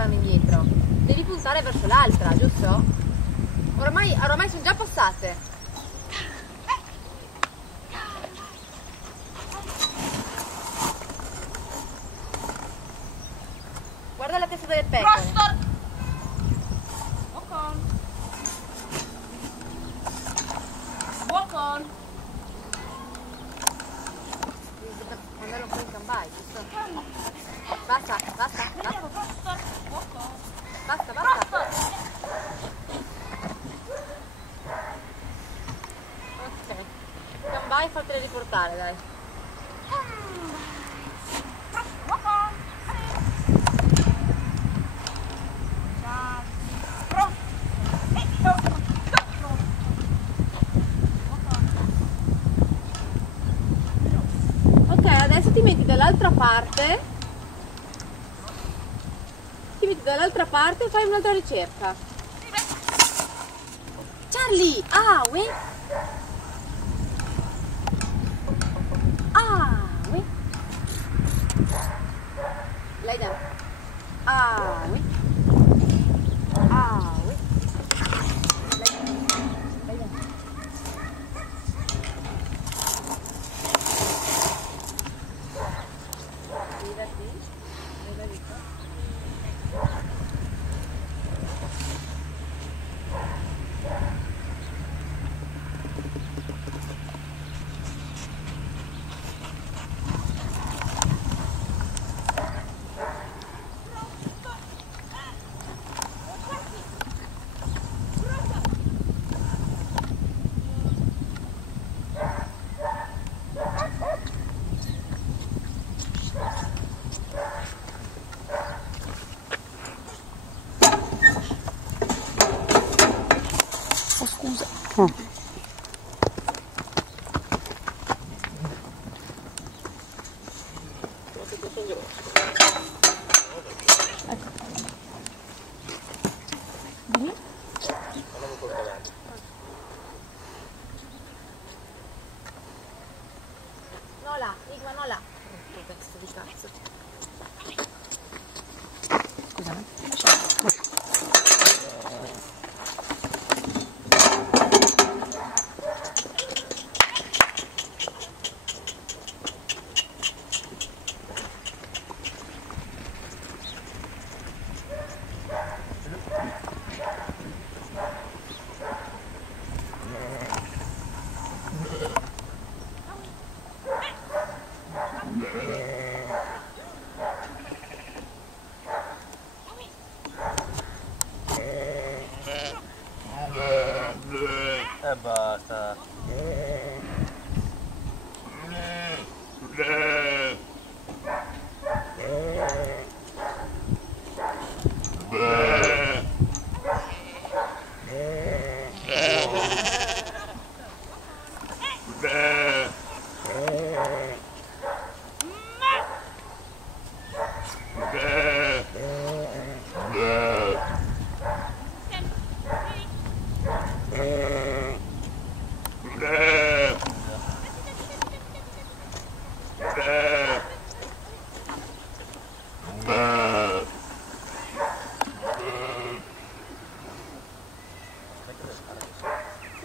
riportarmi indietro. Devi puntare verso l'altra, giusto? Oramai sono già passate. Guarda la testa delle pecore. Walk on. Walk on. Devi mandarlo un po' in cambai, giusto? Basta. Ok. Cambai e fatele riportare, dai. Ok, adesso ti metti dall'altra parte. Ti metti dall'altra parte e fai un'altra ricerca. Charlie! Ah, oui! Ah, oui! Lay down. Ah, oui! Ah, oui! Lay down. Scusa. Dimmi. No là, Igma, no là. Pezzo di cazzo. Scusami. E basta.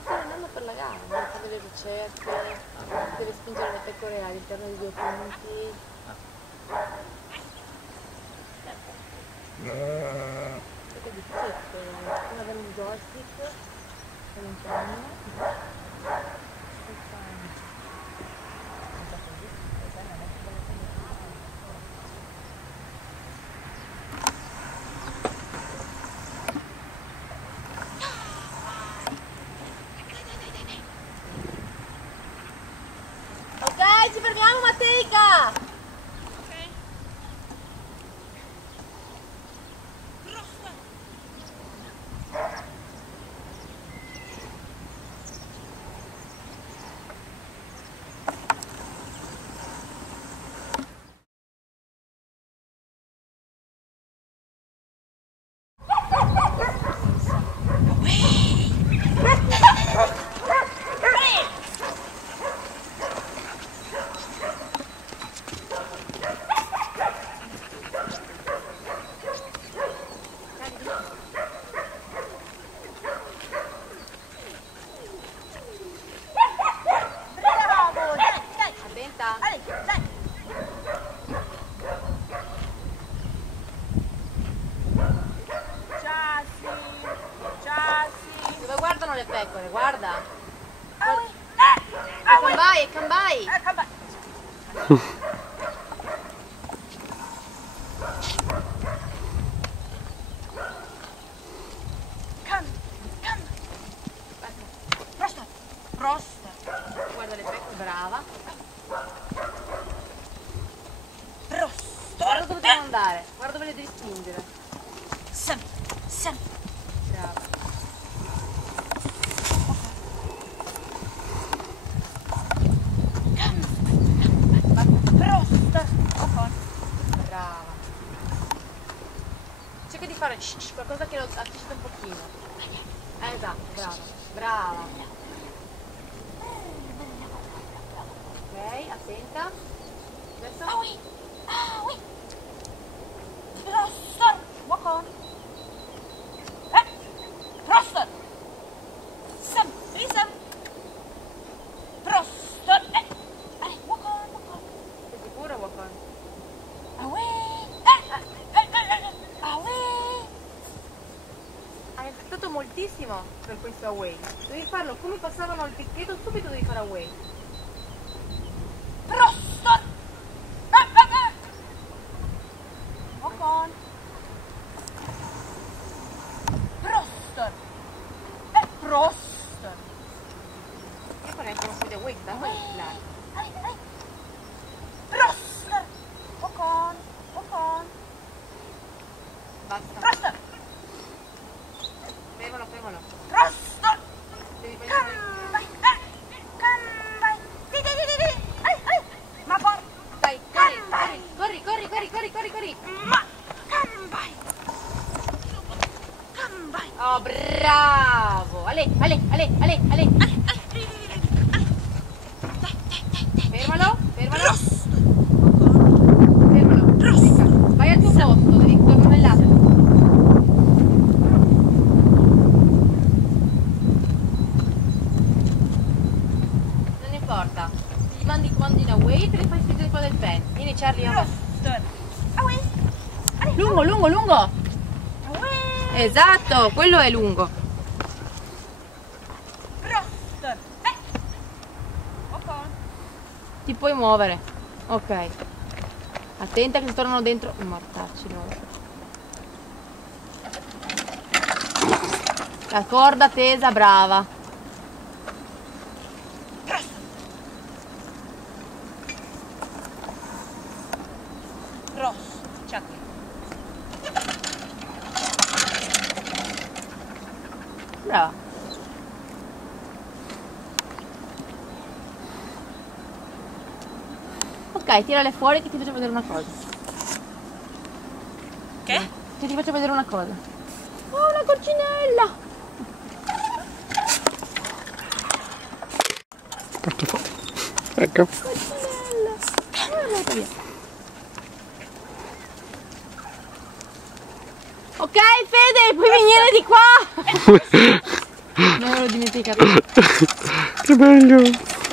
Stanno andando per la gara, devono fare delle ricerche, deve spingere le pecore all'interno dei due punti. È difficile perché prima avere un joystick e un panno. Ok, ci fermiamo Matteica! Cambai, cambai. Cambai. Prosta. Guarda le pecche, brava. Prosta. Guarda dove devo andare, guarda dove le devi spingere. Sem. Brava. Prosta. Brava. Cerca di fare qualcosa che lo anticipa un pochino. Esatto, brava. Brava. Ok, attenta. Adesso. Prosta. Walk on. Prosta. Sem. Risem. Prosta. Walk on. Sei sicura, Wakon? Away. Away. Hai aspettato moltissimo per questo away. Devi farlo come passavano il picchetto, subito devi fare away. Prosta. Walk on. Prosta. Prosta. Io farei anche un po' di away, da away. Prosta. Walk on. Basta. Prosta. Fermalo. Prosta. Devi fare Cambai. Ma porca. dai, corri. Ma cambai. Oh, bravo. Ale. Fermalo. Venga, vai al tuo posto, devi tornare nell'altro. Non importa. Gli mandi i comandi in away, te li fai spingere qua del pen. Vieni Charlie, vabbè. Away. Lungo. Away. Esatto, quello è lungo. Prosta. Ok. Ti puoi muovere. Ok. Attenta che si tornano dentro i mortacci loro. La corda tesa, brava. Cross. Check. Brava. Ok, tirale fuori che ti faccio vedere una cosa. Che? Che ti faccio vedere una cosa. Oh, la coccinella! Porta fuori. Ecco. Coccinella! Guarda via. Ok, Fede, puoi venire di qua! Non me l'ho dimenticato. Che bello.